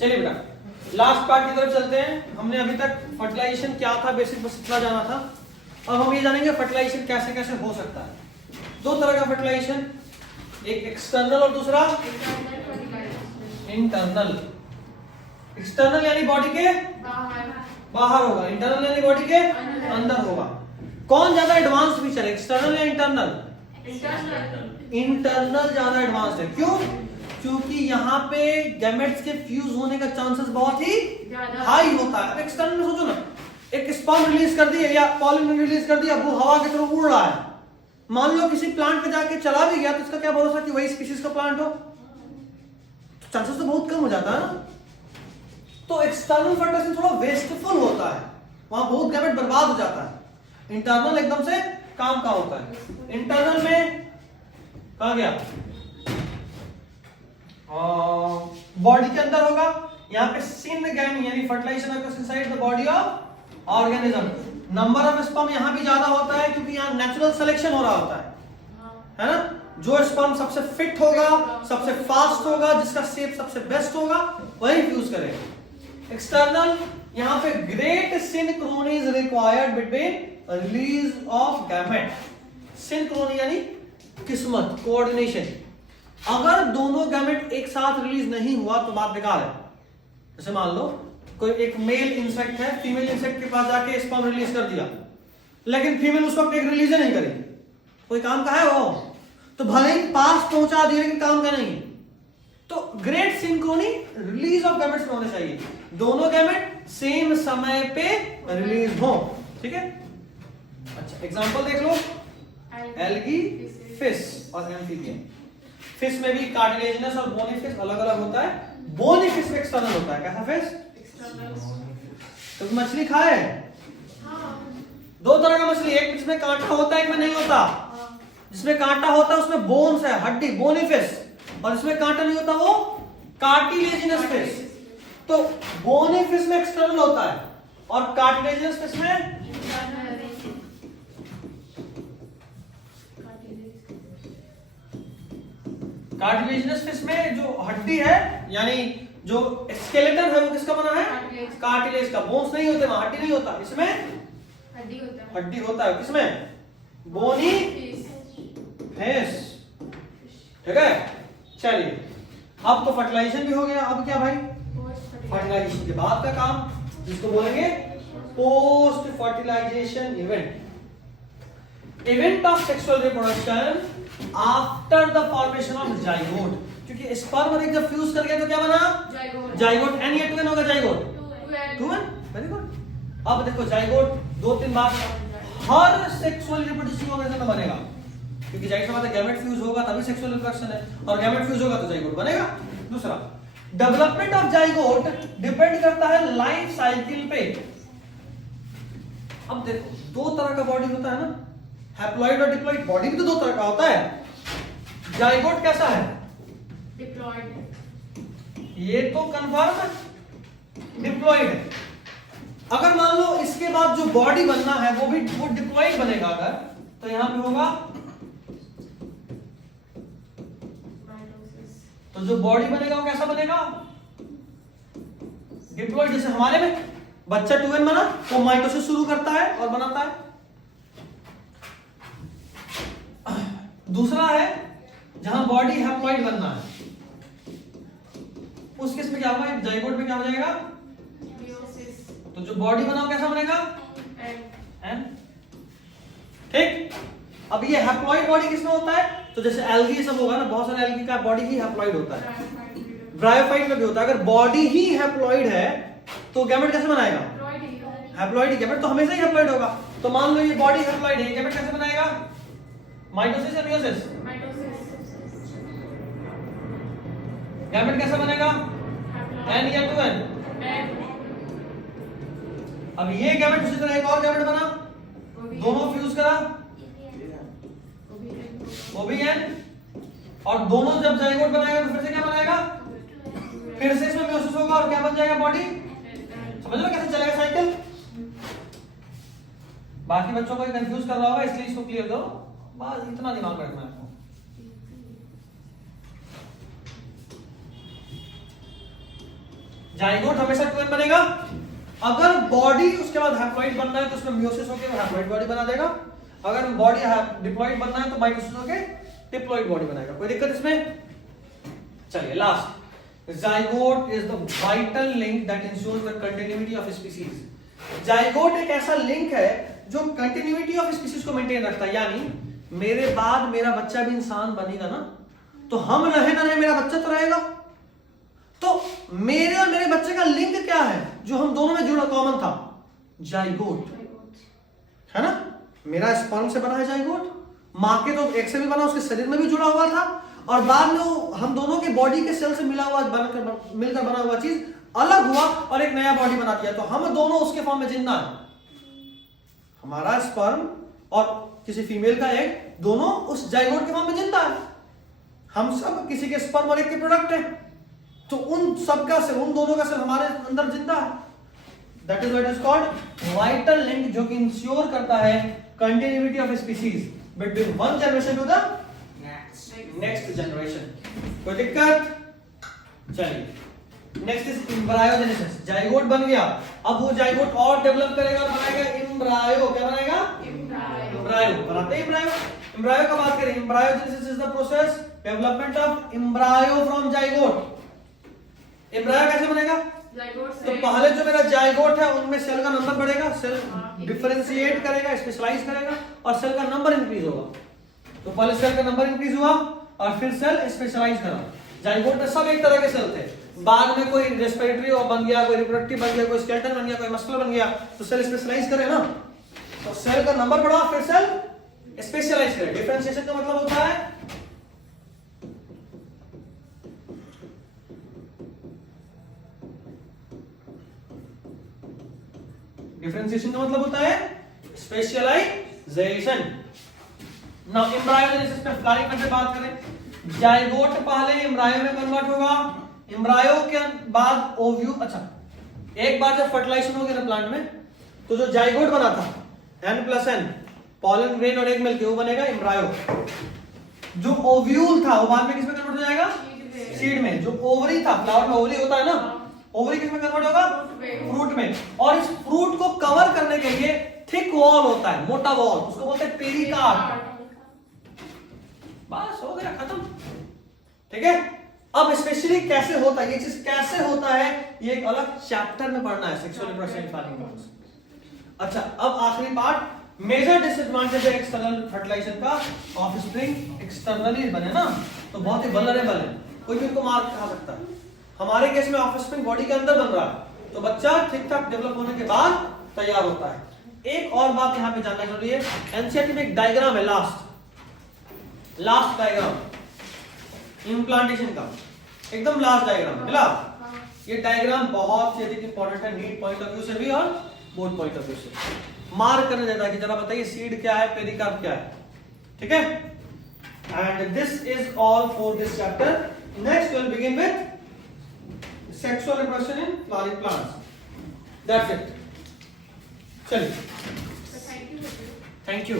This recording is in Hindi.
चलिए बेटा लास्ट पार्ट की तरफ चलते हैं। हमने अभी तक फर्टिलाइजेशन क्या था बेसिक बस इतना जाना था। अब हम ये जानेंगे फर्टिलाइजेशन कैसे कैसे हो सकता है। दो तरह का फर्टिलाइजेशन, एक एक्सटर्नल और दूसरा इंटरनल। एक्सटर्नल यानी बॉडी के बाहर होगा, इंटरनल यानी बॉडी के अंदर होगा। कौन ज्यादा एडवांस फीचर है, एक्सटर्नल या इंटरनल? इंटरनल ज्यादा एडवांस है। क्यों? क्योंकि यहाँ पे गैमेट्स के फ्यूज होने का चांसेस बहुत ही हाई होता है। एक्सटर्नल में सोचो ना, एक स्पर्म रिलीज कर दिया या पॉलन रिलीज कर दिया, वो हवा की तरफ उड़ रहा है। मान लो किसी प्लांट पे जाके चला भी गया तो इसका क्या भरोसा कि वही स्पीशीज का प्लांट हो? चांसेस तो बहुत कम हो जाता है ना। तो एक्सटर्नल फर्टिलाइजेशन थोड़ा वेस्टफुल होता है, वहां बहुत गैमेट बर्बाद हो जाता है। इंटरनल एकदम से काम का होता है। इंटरनल में कहा गया बॉडी के अंदर होगा, यहाँ पे सिनगैमी यानी fertilisation occurs inside the body of organism. Number of sperm यहाँ भी ज्यादा होता है क्योंकि यहाँ नेचुरल सिलेक्शन हो रहा होता है ना। जो स्पर्म सबसे फिट होगा, सबसे फास्ट होगा, जिसका शेप सबसे बेस्ट होगा, वही फ्यूज करेगा। एक्सटर्नल, यहाँ पे great synchrony is required between release of gamete. Synchrony यानी किस्मत, कोऑर्डिनेशन। अगर दोनों गैमेट एक साथ रिलीज नहीं हुआ तो बात बेकार है। जैसे मान लो कोई एक मेल इंसेक्ट है, फीमेल इंसेक्ट के पास जाके स्पर्म रिलीज कर दिया, लेकिन फीमेल उसको एक रिलीज नहीं करेगी, कोई काम का है वो? तो भले ही पास पहुंचा दिया लेकिन काम का नहीं। तो great Synchrony release of gametes में होने चाहिए, दोनों गैमेट सेम समय पे रिलीज हो। ठीक है, अच्छा एग्जांपल देख लो, एल्गी, फिश और एम्फीबियन। फिश में भी कार्टिलेजिनस और बोनी फिश अलग अलग होता है। बोनी फिश में एक्सटर्नल होता है। कैसा फिश? तो मछली खाए? दो तरह का मछली, एक जिसमें कांटा होता है, एक में नहीं होता। जिसमें कांटा होता है उसमें बोन्स है, हड्डी, बोनी फिश, और जिसमें कांटा नहीं होता वो कार्टिलेजिनस फिश। तो बोनी फिश में एक्सटर्नल होता है और कार्टिलेजिनस फिश में कार्टिलेजिनस फिश में जो हड्डी है यानी जो स्केलेटन है वो किसका बना है? कार्टिलेज का। बोन्स नहीं होते वहां, हड्डी नहीं होता। इसमें हड्डी होता है। किसमें? Bony fish. ठीक है, चलिए अब तो फर्टिलाइजेशन भी हो गया। अब क्या भाई? फर्टिलाइजेशन के बाद का काम जिसको बोलेंगे post fertilisation event. Event of sexual reproduction after the formation of zygote. क्योंकि स्पर्म और एग जब फ्यूज कर गया तो क्या बना? जाइगोट। एन या 2n होगा? Zygote 2n। Very good. अब देखो जाइगोट 2-3 बार हर सेक्सुअल रिप्रोडक्टिव ऑर्गेनिज्म में बनेगा, क्योंकि जाहिर सी बात है गैमेट फ्यूज होगा तभी सेक्सुअल रिप्रोडक्शन है, और गैमेट फ्यूज होगा तो जाइगोट बनेगा। दूसरा, डेवलपमेंट ऑफ जाइगोट डिपेंड करता है लाइफ साइकिल पे। अब देखो दो तरह का बॉडी होता है ना, हैप्लॉइड और डिप्लॉइड। बॉडी भी तो दो तरह का होता है। जाइगोट कैसा है? डिप्लॉइड। ये तो कंफर्म है, डिप्लॉइड है। अगर मान लो इसके बाद जो बॉडी बनना है वो डिप्लॉइड बनेगा, अगर तो यहां पे होगा, तो जो बॉडी बनेगा वो कैसा बनेगा? डिप्लॉइड। जैसे हमारे में बच्चा 2n बना, वो माइटोसिस शुरू करता है और बनाता है। दूसरा है जहां बॉडी हैप्लॉइड बनना है, उस केस में क्या होगा? जाइगोट में क्या हो जाएगा? तो जो बॉडी बना कैसा बनेगा? एन। ठीक। अब ये हैप्लॉइड बॉडी किसमें होता है? तो जैसे एल्गी सब होगा ना, बहुत सारे एल्गी का बॉडी ही हैप्लॉइड होता है। ब्रायोफाइट में भी होता है। अगर बॉडी ही हैप्लॉइड है तो गैमेट कैसे बनाएगा? हैप्लॉइड ही। गैमेट तो हमेशा ही हैप्लॉइड होगा। तो मान लो ये बॉडी हैप्लॉइड है, गैमेट कैसे बनाएगा? माइटोसिस या मियोसिस? गैमेट कैसे बनेगा? n या 2n? अब ये गैमेट उसी तरह एक और गैमेट बना, दोनों फ्यूज करा, वो भी n, और दोनों जब जाइगोट बनाएगा तो फिर से क्या बनाएगा? फिर से इसमें मियोसिस होगा और क्या बन जाएगा? बॉडी। समझ लो कैसे चलेगा साइकिल। बाकी बच्चों को कंफ्यूज कर रहा होगा, इसलिए इसको क्लियर करो, बस इतना दिमाग में रखना है आपको। जाइगोट हमेशा 2n बनेगा। अगर बॉडी उसके बाद हैप्लॉइड बनना है तो उसमें मियोसिस होकर वो हैप्लॉइड बॉडी बना देगा। अगर बॉडी डिप्लॉइड बनना है तो माइटोसिस होकर डिप्लॉइड बॉडी बनाएगा। कोई दिक्कत इसमें? चलिए last, zygote is the vital link that ensures the continuity of species. Zygote एक ऐसा लिंक है जो कंटिन्यूटी ऑफ स्पीसीज को मेंटेन रखता है, यानी मेरे बाद मेरा बच्चा भी इंसान बनेगा ना, तो हम रहे ना रहे मेरा बच्चा तो रहेगा। तो मेरे और मेरे बच्चे का लिंक क्या है जो हम दोनों में जुड़ा कॉमन था? जाइगोट, है ना? मेरा स्पर्म से बना है जाइगोट, मां के तो एक से भी बना, उसके शरीर में भी जुड़ा हुआ था, और बाद में हम दोनों के बॉडी के सेल से मिला हुआ मिलकर बना हुआ चीज अलग हुआ और एक नया बॉडी बना दिया। तो हम दोनों उसके फॉर्म में जिंदा है। हमारा स्पर्म और किसी फीमेल का एग दोनों उस जाइगोट के फॉर्म में जिंदा है। हम सब किसी के स्पर्म और एग के प्रोडक्ट हैं, तो उन सब का सेल, उन दोनों का सेल हमारे अंदर जिंदा है। That is what is called vital link, जो कि इंश्योर करता है continuity of species between one generation to the next generation. कोई दिक्कत? चलिए नेक्स्ट इज एम्ब्रायोजेनेसिस। जाइगोट बन गया, अब वो जाइगोट और डेवलप करेगा और बनाएगा एम्ब्रायो। क्या बनाएगा? एम्ब्रायो। बनाते हैं एम्ब्रायो। एम्ब्रायो का बात करें, embryogenesis is the process development of embryo from zygote. Embryo कैसे बनेगा? तो पहले जो मेरा जाइगोट है उनमें सेल का नंबर बढ़ेगा, सेल डिफरेंशिएट करेगा, स्पेशलाइज करेगा और सेल का नंबर इंक्रीज होगा। तो पहले सेल का नंबर इंक्रीज हुआ और फिर सेल स्पेशलाइज करा। जाइगोट में सब एक तरह के सेल थे, बाद में कोई रेस्पिरेटरी बन गया, कोई रिप्रोडक्टिव बन गया, कोई स्केलेटन बन गया, कोई मस्कुलर बन गया, तो सेल स्पेशलाइज करे ना, तो सेल का नंबर बढ़ा फिर सेल स्पेशलाइज करे। डिफरेंशिएशन का मतलब होता है डिफरेंशिएशन का मतलब होता है स्पेशलाइजेशन। नाउ एम्ब्रायोजेनेसिस में फ्लावरिंग करके बात करें, जाइगोट पहले एम्ब्रायो में कन्वर्ट होगा, एम्ब्रायो के बाद ओव्यूल। अच्छा, एक बार जब फर्टिलाइजेशन हो गया ना प्लांट में, तो जो जाइगोट बना था N+N, पॉलन ग्रेन और एग मिलके वो बनेगा एम्ब्रायो। जो ओव्यूल था वो बाद में किसमें कन्वर्ट हो जाएगा? सीड में। जो ओवरी था, फ्लावर में ओवरी होता है ना, ओवरी किसमें कन्वर्ट होगा? फ्रूट में। और इस फ्रूट को कवर करने के लिए थिक वॉल होता है, मोटा वॉल, उसको बोलते हैं पेरिकार्प। बस हो गया, खत्म। ठीक है? अब स्पेशली कैसे होता है ये चीज, कैसे होता है ये एक अलग चैप्टर में पढ़ना है, सेक्सुअल रिप्रोडक्शन फ्लावरिंग प्लांट्स। अच्छा, अब आखिरी पार्ट, मेजर डिसएडवांटेज है एक्सटर्नल फर्टिलाइजेशन का। ऑफस्प्रिंग एक्सटर्नली बने ना तो बहुत ही वल्नरेबल है, कोई भी उनको मार खा सकता है। हमारे केस में ऑफस्प्रिंग बॉडी के अंदर बन रहा है, तो बच्चा ठीक ठाक डेवलप होने के बाद तैयार होता है। एक और बात यहाँ पे जानना जरूरी है, एनसीईआरटी में एक डायग्राम है, लास्ट डायग्राम इम्प्लांटेशन का, एकदम लास्ट डायग्राम मिला। ये डायग्राम बहुत ही अधिक इंपॉर्टेंट है, नीट पॉइंट ऑफ व्यू से भी और बोर्ड पॉइंट ऑफ व्यू से। मार्क करने देता है कि जरा बताइए सीड क्या है, पेरिकार्प क्या है। ठीक है? And this is all for this chapter. Next will begin with sexual reproduction in flowering plants. That's it. चलिए, थैंक यू।